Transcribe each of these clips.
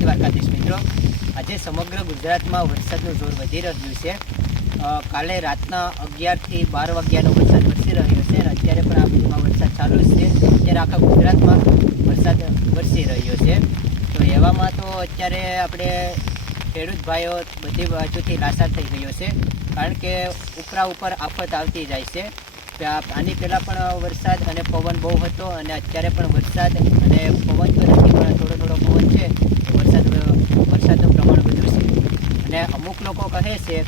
દ્વારકાધીશ મિત્રો, આજે સમગ્ર ગુજરાતમાં વરસાદનું જોર વધી રહ્યું છે। કાલે રાતના 11 થી 12 વાગ્યાનો વરસાદ વરસી રહ્યો છે અને અત્યારે પણ આ બાજુમાં વરસાદ ચાલુ છે। અત્યારે આખા ગુજરાતમાં વરસાદ વરસી રહ્યો છે। તો એવામાં તો અત્યારે આપણે ખેડૂત ભાઈઓ બધી બાજુથી લાચાર થઈ ગયો છે, કારણ કે ઉપરા ઉપર આફત આવતી જાય છે। આની પહેલાં પણ વરસાદ અને પવન બહુ હતો અને અત્યારે પણ વરસાદ અને પવન તો નથી, પણ થોડો પવન છે, વરસાદનું પ્રમાણ વધુ છે અને અમુક લોકો કહે છે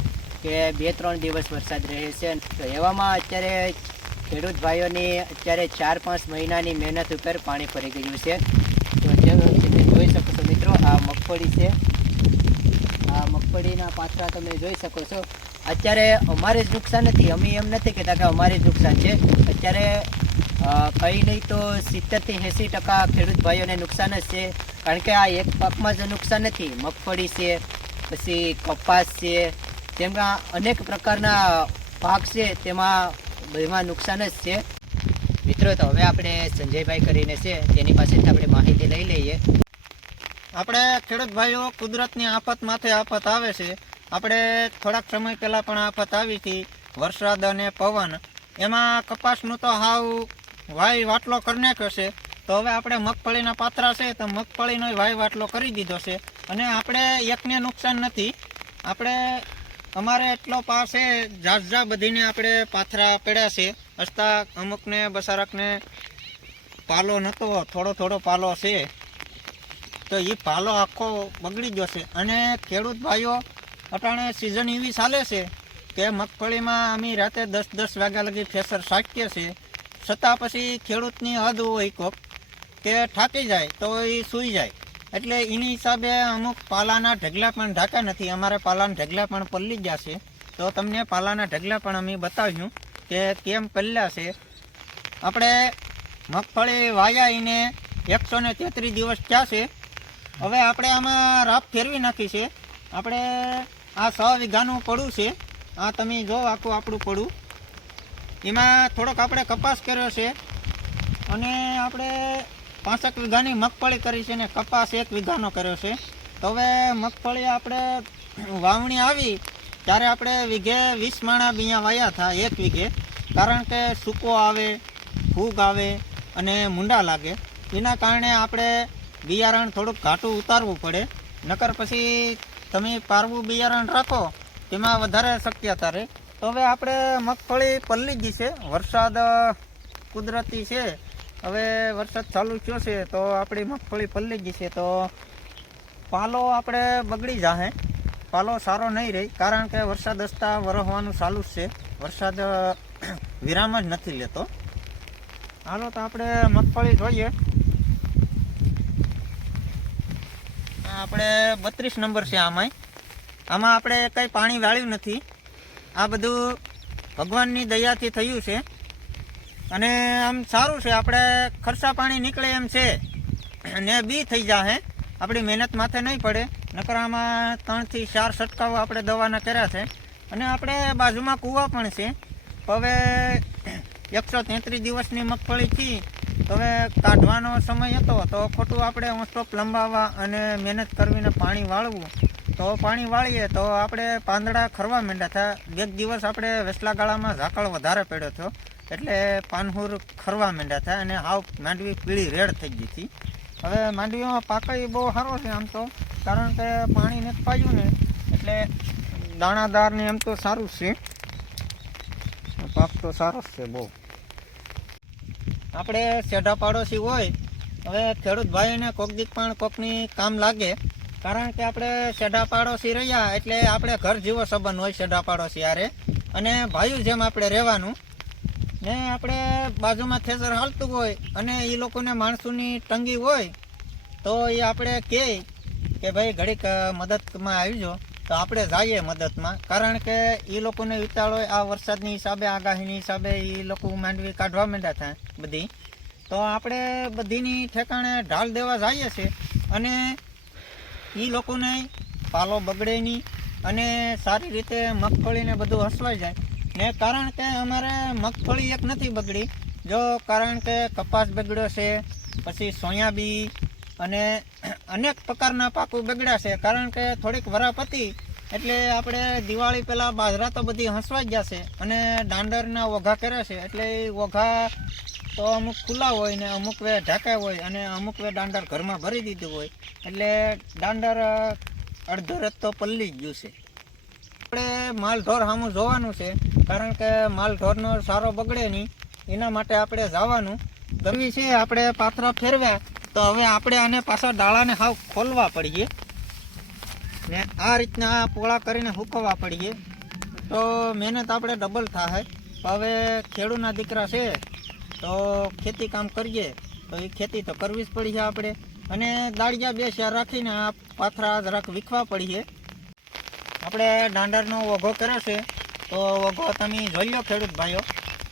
કે 2-3 દિવસ વરસાદ રહે છે। તો એવામાં અત્યારે ખેડૂત ભાઈઓની અત્યારે 4-5 મહિનાની મહેનત ઉપર પાણી ફરી ગયું છે। તો અત્યારે તમે જોઈ શકો છો મિત્રો, આ મગફળી છે, આ મગફળીના પાથરા તમે જોઈ શકો છો। અત્યારે અમારે જ નુકસાન નથી, અમે એમ નથી કહેતા કે અમારે જ નુકસાન છે। અત્યારે કંઈ નહીં તો 70 થી 80% ખેડૂત ભાઈઓને નુકસાન જ છે, કારણ કે આ એક પાકમાં જ નુકસાન નથી, મગફળી છે, પછી કપાસ છે, તેમાં અનેક પ્રકારના પાક છે, તેમાં નુકસાન જ છે। મિત્રો, તો હવે આપણે સંજયભાઈ કરીને છે તેની પાસેથી આપણે માહિતી લઈ લઈએ। આપણે ખેડૂત ભાઈઓ, કુદરતની આફત માથે આફત આવે છે। આપણે થોડાક સમય પહેલાં પણ આફત આવી હતી, વરસાદ અને પવન, એમાં કપાસનું તો હાવ વાય વાટલો કરી નાખ્યો છે। તો હવે આપણે મગફળીના પાથરા છે તો મગફળીનો વાય વાટલો કરી દીધો છે અને આપણે એકને નુકસાન નથી, આપણે અમારે એટલો પાક છે, ઝાઝા બધીને આપણે પાથરા પડ્યા છે। હસતા અમુકને બસારકને પાલો નહોતો, થોડો પાલો છે, તો એ પાલો આખો બગડી ગયો છે। અને ખેડૂત ભાઈઓ અટાણે સિઝન એવી ચાલે છે કે મગફળીમાં અમે રાતે 10 વાગ્યા લગી ફેસર સાચીએ છીએ, છતાં પછી ખેડૂતની હદ હોય કોક કે થાકી જાય તો એ સૂઈ જાય, એટલે એની હિસાબે અમુક પાલાના ઢગલા પણ ઢાંકા નથી, અમારે પાલાના ઢગલા પણ પલળી ગયા છે। તો તમને પાલાના ઢગલા પણ અમે બતાવ્યું કે કેમ પલ્યા છે। આપણે મગફળી વાયા એને 133 દિવસ થયા છે। હવે આપણે આમાં રાપ ફેરવી નાખી છે। આપણે આ 6 વીઘાનું પડું છે, આ તમે જો આખું આપણું પડું, એમાં થોડોક આપણે કપાસ કર્યો છે અને આપણે 5 વીઘાની મગફળી કરી છે ને કપાસ 1 વીઘાનો કર્યો છે। તો હવે મગફળી આપણે વાવણી આવી ત્યારે આપણે વીઘે 20 માણા બિયા વાયા હતા 1 વીઘે, કારણ કે સૂકો આવે, ફૂગ આવે અને મૂંડા લાગે, એના કારણે આપણે બિયારણ થોડુંક ઘાટું ઉતારવું પડે, નકર પછી તમે પારવું બિયારણ રાખો તેમાં વધારે શક્યતા રહે। તો હવે આપણે મગફળી પલળી ગઈ છે, વરસાદ કુદરતી છે, હવે વરસાદ ચાલુ થયો છે તો આપણી મગફળી પલળી ગઈ છે, તો પાલો આપણે બગડી જાહે, પાલો સારો નહીં રહે, કારણ કે વરસાદ હસતા વરસવાનું ચાલુ જ છે, વરસાદ વિરામ જ નથી લેતો। હાલો તો આપણે મગફળી જોઈએ, આપણે 32 નંબર છે। આમાં આપણે કંઈ પાણી વાળ્યું નથી, આ બધું ભગવાનની દયાથી થયું છે અને આમ સારું છે, આપણે ખર્ચા પાણી નીકળે એમ છે ને બી થઈ જાહે, આપણી મહેનત માથે નહીં પડે, નકર આમાં 3 થી 4 છંટકાવો આપણે દવાના કર્યા છે અને આપણે બાજુમાં કૂવા પણ છે। હવે 133 દિવસની મગફળીથી હવે કાઢવાનો સમય હતો તો ખોટું આપણે ઓસ્ટોપ લંબાવવા અને મહેનત કરવીને પાણી વાળવું, તો પાણી વાળીએ તો આપણે પાંદડા ખરવા માંડ્યા હતા, 2 દિવસ આપણે વેસલા ગાળામાં ઝાકળ વધારે પડ્યો હતો એટલે પાનહુર ખરવા માંડ્યા હતા અને હાવ માંડવી પીળી રેડ થઈ ગઈ હતી। હવે માંડવીમાં પાકય બહુ સારો છે આમ તો, કારણ કે પાણી નથી પાયું ને એટલે દાણાદારને એમ તો સારું છે, પાક તો સારો જ છે બહુ। આપણે શેઢા પાડોશી હોય, હવે ખેડૂત ભાઈને કોક દીક પણ કોકની કામ લાગે, કારણ કે આપણે શેઢા પાડોશી રહ્યા એટલે આપણે ઘર જેવો સંબંધ હોય શેઢા પાડોશી હારે, અને ભાઈઓ જેમ આપણે રહેવાનું ને, આપણે બાજુમાં થેસર હાલતું હોય અને એ લોકોને માણસોની તંગી હોય તો એ આપણે કહે કે ભાઈ ઘડીક મદદમાં આવજો, તો આપણે જઈએ મદદમાં, કારણ કે એ લોકોને વિચાર હોય આ વરસાદની હિસાબે, આગાહીની હિસાબે એ લોકો માંડવી કાઢવા માંડ્યા થાય બધી, તો આપણે બધીની ઠેકાણે ઢાલ દેવા જઈએ છીએ અને એ લોકોને પાલો બગડે નહીં અને સારી રીતે મગફળીને બધું હસવાઈ જાય ને, કારણ કે અમારે મગફળી એક નથી બગડી, જો કારણ કે કપાસ બગડ્યો છે, પછી સોયાબીન અને અનેક પ્રકારના પાકો બગડ્યા છે, કારણ કે થોડીક વરાપ હતી એટલે આપણે દિવાળી પહેલાં બાજરા તો બધી હંસવાઈ ગયા છે અને દાંડરના ઓઘા કર્યા છે. એટલે એ ઓઘા તો અમુક ખુલ્લા હોય ને અમુક વે ઢાંક્યા હોય અને અમુક વે દાંડર ઘરમાં ભરી દીધું હોય, એટલે દાંડર અડધો રસ્તો તો પલ્લી ગયું છે. આપણે માલઢોર સામું જોવાનું છે, કારણ કે માલઢોરનો સારો બગડે નહીં એના માટે આપણે જવાનું કરવી છે. આપણે પાથરા ફેરવ્યા તો હવે આપણે આને પાછા ડાળાને હાવ ખોલવા પડીએ ને આ રીતના પોળા કરીને સૂકવવા પડીએ, તો મહેનત આપણે ડબલ થાય. હવે ખેડૂતના દીકરા છે તો ખેતી કામ કરીએ તો એ ખેતી તો કરવી જ પડી છે આપણે, અને દાળિયા બે શેર રાખીને આ પાથરા જરાક વીખવા પડીએ. આપણે દાંડરનો ઓઘો કર્યો છે તો ઓઘો તમે જોઈ લો ખેડૂત ભાઈઓ.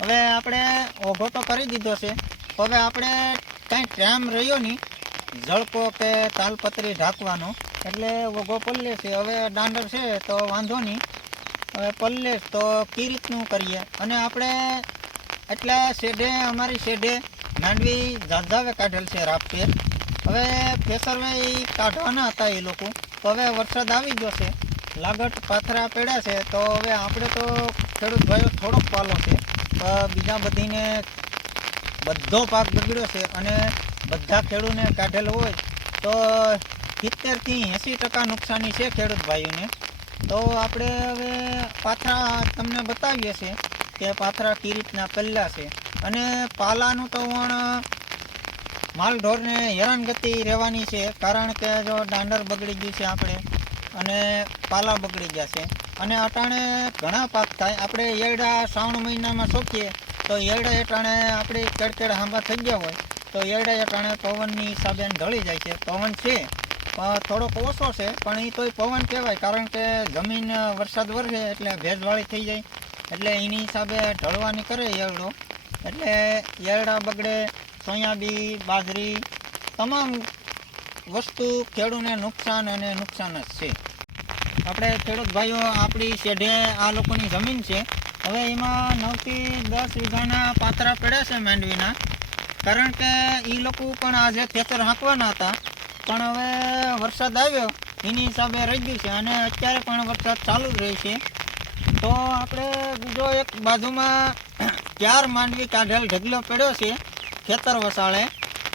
હવે આપણે ઓઘો તો કરી દીધો છે, હવે આપણે કાંઈ ટાઈમ રહ્યો નહીં જળકો કે તાલપત્રી ઢાંકવાનો, એટલે ઓઘો પલ્લે છે. હવે દાંડર છે તો વાંધો નહીં, હવે પલ્લે તો કઈ રીતનું કરીએ. અને આપણે એટલા શેઢે અમારી શેઢે માંડવી ઝાઝાવે કાઢેલ છે રાપે. હવે ફેસરવે એ કાઢવાના હતા એ લોકો, તો હવે વરસાદ આવી ગયો છે, લાગટ પાથરા પડ્યા છે, તો હવે આપણે તો ખેડૂત ભાઈઓ થોડોક પાલો છે, બીજા બધીને બધો પાક બગડ્યો છે અને બધા ખેડૂતને કાઢેલો હોય તો 70થી 80% નુકસાની છે ખેડૂત ભાઈઓને. તો આપણે હવે પાથરા તમને બતાવીએ છીએ કે પાથરા કઈ રીતના પહેલા છે. અને પાલાનું તો પણ માલઢોરને હેરાનગતિ રહેવાની છે, કારણ કે જો દાંડર બગડી ગયું છે આપણે અને પાલા બગડી ગયા છે. અને અટાણે ઘણા પાક થાય. આપણે એરડા શ્રાવણ મહિનામાં સોંપીએ તો એરડા અટાણે આપણી કેડકેડ હાંભા થઈ ગયા હોય તો એરડા અટાણે પવનની હિસાબે ઢળી જાય છે. પવન છે થોડોક ઓછો છે પણ એ તોય પવન કહેવાય, કારણ કે જમીન વરસાદ વરસે એટલે ભેજવાળી થઈ જાય, એટલે એની હિસાબે ઢળવાની કરે એરડો, એટલે એરડા બગડે. સોયાબી, બાજરી, તમામ વસ્તુ ખેડૂતને નુકસાન અને નુકસાન જ છે. આપણે ખેડૂત ભાઈઓ આપણી શેઢે આ લોકોની જમીન છે, હવે એમાં 9 થી 10 વીઘાના પાથરા પડ્યા છે માંડવીના, કારણ કે એ લોકો પણ આજે ખેતર હાંકવાના હતા પણ હવે વરસાદ આવ્યો એની હિસાબે રહી ગયું છે અને અત્યારે પણ વરસાદ ચાલુ જ રહે છે. તો આપણે બીજો એક બાજુમાં 4 માંડવી કાઢેલ ઢગલો પડ્યો છે ખેતર વસાળે,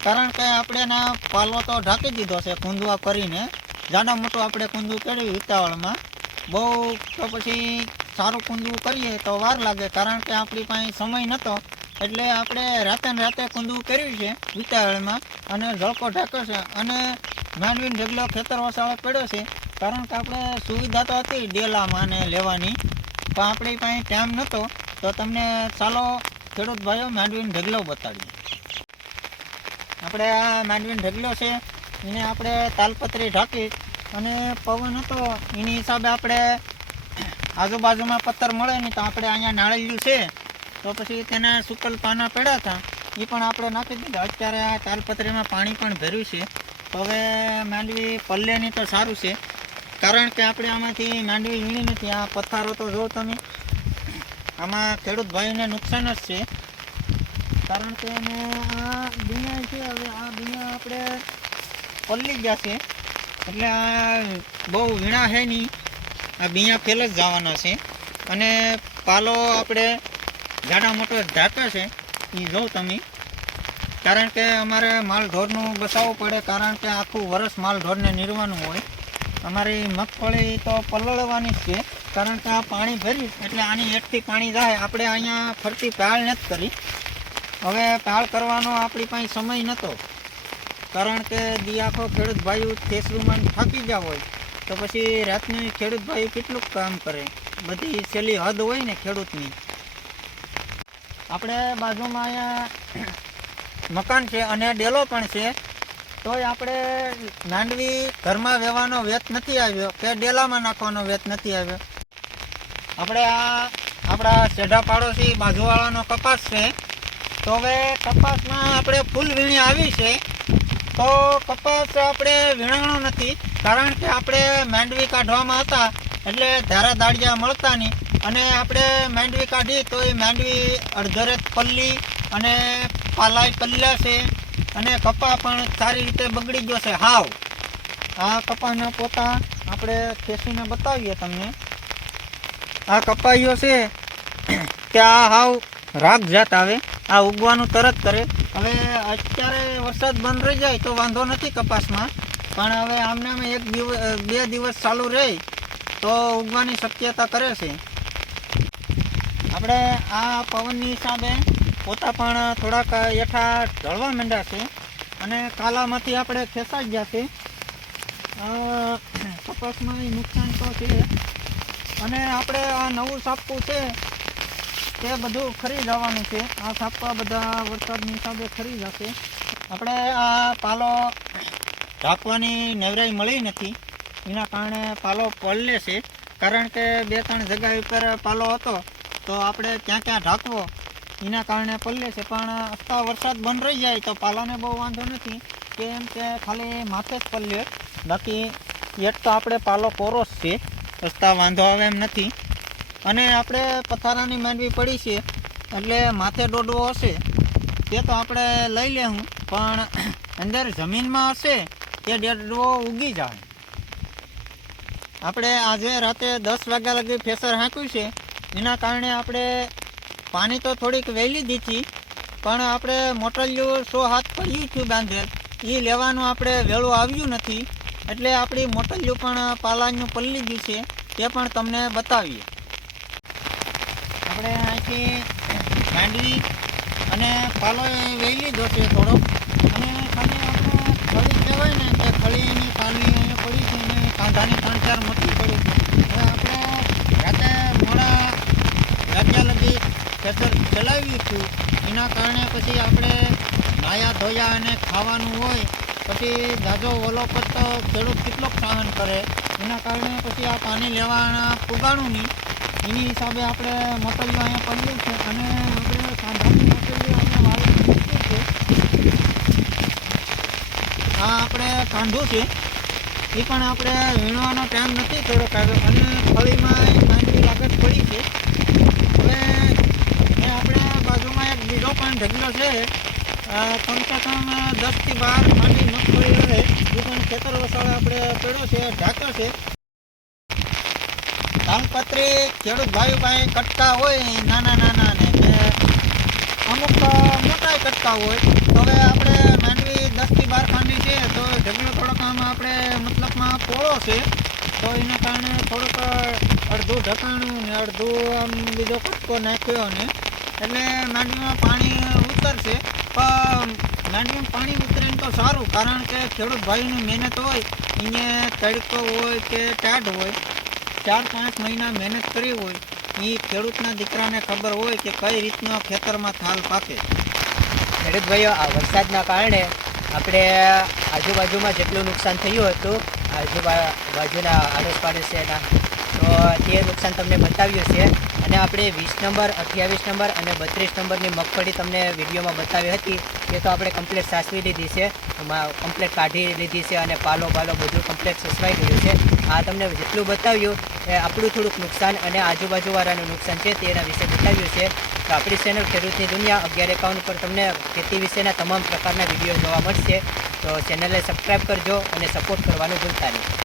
કારણ કે આપણે એના પાલો તો ઢાંકી દીધો છે કુંદવા કરીને. જાડા મોટું આપણે કુંદવું કર્યું ઉતાવળમાં, બહુ તો પછી સારું કુંદવું કરીએ તો વાર લાગે, કારણ કે આપણી પાસે સમય નહોતો, એટલે આપણે રાતે ને રાતે કુંદવું કર્યું છે ઉતાવળમાં અને ઝળકો ઢાંક્યો છે. અને માંડવીનો ઢગલો ખેતર વસાળે પડ્યો છે, કારણ કે આપણે સુવિધા તો હતી ડેલામાં ને લેવાની, પણ આપણી પાસે ટાઈમ નહોતો. તો તમને ચાલો ખેડૂત ભાઈઓ માંડવીનો ઢગલો બતાડીએ. આપણે આ માંડવીનો ઢગલો છે એને આપણે તાલપત્રી ઢાંકી અને પવન હતો એની હિસાબે આપણે આજુબાજુમાં પથ્થર મળે નહીં તો આપણે અહીંયા નાળિયેરું છે તો પછી તેના સુકલ પાના પડ્યા હતા એ પણ આપણે નાખી દીધા. અત્યારે આ તાલપત્રીમાં પાણી પણ ભર્યું છે, તો હવે માંડવી પલ્લેની તો સારું છે, કારણ કે આપણે આમાંથી માંડવી વીણી નથી. આ પથ્થરો તો જો તમે, આમાં ખેડૂત ભાઈઓને નુકસાન જ છે, કારણ કે એને આ બીયા છે, હવે આ બીયા આપણે પલ્લી ગયા છે, એટલે આ બહુ વીણા છે નહીં, આ બીયા ફેલ જ જવાના છે. અને પાલો આપણે જાડા મોટો ઢાંક્યો છે એ જો તમે, કારણ કે અમારે માલઢોરનું બસાવવું પડે, કારણ કે આખું વરસ માલઢોરને નીરવાનું હોય. અમારી મગફળી તો પલળવાની જ છે, કારણ કે આ પાણી ભરી એટલે આની હેઠથી પાણી જાય. આપણે અહીંયા ફરતી પાળ નથી કરી, હવે પાળ કરવાનો આપણી પાસે સમય નહોતો, કારણ કે દી આખો ખેડૂત ભાઈઓ ખેસરૂમાં થાકી ગયા હોય તો પછી રાતની ખેડૂત ભાઈઓ કેટલું કામ કરે, બધી છેલ્લી હદ હોય ને ખેડૂતની. આપણે બાજુમાં અહીંયા મકાન છે અને ડેલો પણ છે, તોય આપણે માંડવી ઘરમાં વેવાનો વેત નથી આવ્યો કે ડેલામાં નાખવાનો વેત નથી આવ્યો. આપણે આ આપણા શેઢા પાડોશી બાજુવાળાનો કપાસ છે, તો હવે કપાસમાં આપણે ફૂલ વીણી આવી છે, તો કપાસ આપણે વીણાણો નથી, કારણ કે આપણે માંડવી કાઢવામાં હતા એટલે ધારા દાળિયા મળતા નહીં, અને આપણે માંડવી કાઢી તો એ માંડવી અડધરે પલ્લી અને પાલાય પલ્લા છે અને કપા પણ સારી રીતે બગડી ગયો છે હાવ. આ કપાના પોતા આપણે ખેંચીને બતાવીએ તમને. આ કપાઈઓ છે કે આ હાવ રાગ જાત આવે, આ ઉગવાનું તરત કરે. હવે અત્યારે વરસાદ બંધ રહી જાય તો વાંધો નથી કપાસમાં, પણ હવે આમને આમ 1-2 દિવસ ચાલુ રહે તો ઉગવાની શક્યતા કરે છે. આપણે આ પવનની હિસાબે પોતા પણ થોડાક હેઠા ઢળવા માંડ્યા છે અને કાલામાંથી આપણે ખેંચાઈ ગયા છે. કપાસમાં નુકસાન તો છે અને આપણે આ નવું સાપકું છે તે બધું ખરી જવાનું છે. આ સાપકા બધા વરસાદની હિસાબે ખરી જશે. આપણે આ પાલો ઢાંકવાની નેવરાઈ મળી નથી, એના કારણે પાલો પલળે છે. કારણ કે 2-3 જગ્યા ઉપર પાલો હતો તો આપણે ક્યાં ક્યાં ઢાંકવો એના કારણે પલળે છે. પણ અત્યારે વરસાદ બંધ રહી જાય તો પાલાને બહુ વાંધો નથી, કેમ કે ખાલી માથે જ પલળે. બાકી એક તો આપણે પાલો કોરો જ છે, રસ્તા વાંધો આવે એમ નથી. અને આપણે પથારાની માંડવી પડી છે એટલે માથે દોડવો હશે તે તો આપણે લઈ લેવું, પણ અંદર જમીનમાં હશે તે દોડવો ઉગી જાય. આપણે આજે રાતે 10 વાગ્યા લગી ફેસર હાંક્યું છે, એના કારણે આપણે પાણી તો થોડીક વહેલી દીધી, પણ આપણે મોટરિયું 100 હાથ પડ્યું છું બાંધેલ, એ લેવાનું આપણે વેળું આવ્યું નથી. એટલે આપણી મોટરિયું પણ પાલાનું પલળી ગયું છે, તે પણ તમને બતાવીએ. આપણે અહીંથી માંડવી અને પાલો વહી લીધો છે થોડોક, અને ખાલી આપણે ખળી કહેવાય ને કે ખળીની પાલની અહીંયા પડી છે અને કાંધાની 3-4 મોટી પડી છે. હવે આપણે રાતે મોડા વાગ્યા લગી ખેતર ચલાવ્યું છું, એના કારણે પછી આપણે નાયા ધોયા અને ખાવાનું હોય, પછી જાજો ઓલો પર તો ખેડૂત કેટલોક સહન કરે, એના કારણે પછી આ પાણી લેવાના પુગાણું નહીં. એની હિસાબે આપણે મોટરિયું અહીંયા પડ્યું છે અને આપણે કાંધાની મોટરિયું અહીંયા વાળી મૂક્યું છે. આ આપણે કાંધું છે, એ પણ આપણે વીણવાનો ટાઈમ નથી થોડોક આવ્યો અને ફળીમાં માંડવી લાગત પડી છે. હવે આપણે બાજુમાં એક બીજો પણ ઢગલો છે, કમસે કમ 10 થી 12 માંડવી મગફળી રહે, એ પણ ખેતર વસાડે આપણે પડ્યો છે, ઢાંક્યો છે. તાલપત્રી ખેડૂત ભાઈઓ પાસે કટકા હોય નાના ને કે અમુક મોટા કટકા હોય, તો હવે આપણે માંડવી 10 થી 12 ખાંડી છે તો ઢગલો થોડોક આમ આપણે મતલબમાં પોળો છે, તો એના કારણે થોડુંક અડધું ઢકાણું ને અડધું આમ બીજો કટકો નાખ્યો ને એટલે માંડવીમાં પાણી ઉતરશે. પણ માંડવીમાં પાણી ઉતરે તો સારું, કારણ કે ખેડૂત ભાઈની મહેનત હોય, એને તડકો હોય કે ટાઢ હોય, 4-5 મહિના મહેનત કરી હોય, એ ખેડૂતના દીકરાને ખબર હોય કે કઈ રીતનો ખેતરમાં થાલ પાકે. ખેડૂત ભાઈઓ, આ વરસાદના કારણે આપણે આજુબાજુમાં જેટલું નુકસાન થયું હતું, આજુબાજુના આડોશ પાડોશીના, તો તે નુકસાન તમને બતાવ્યું છે. અને આપણે 20 નંબર, 28 નંબર અને 32 નંબરની મગફળી તમને વિડીયોમાં બતાવી હતી, એ તો આપણે કમ્પ્લીટ સાચવી લીધી છે, કમ્પ્લીટ કાઢી લીધી છે અને પાલો બધું કમ્પ્લીટ સચવાઈ ગયું છે. આ તમને જેટલું બતાવ્યું એ આપણું થોડુંક નુકસાન અને આજુબાજુવાળાનું નુકસાન છે તેના વિશે બતાવ્યું છે. તો આપણી ચેનલ ખેડૂતની દુનિયા 1151 ઉપર તમને ખેતી વિશેના તમામ પ્રકારના વિડીયો જોવા મળશે. તો ચેનલને સબસ્ક્રાઈબ કરજો અને સપોર્ટ કરવાનું ભૂલતા નહીં.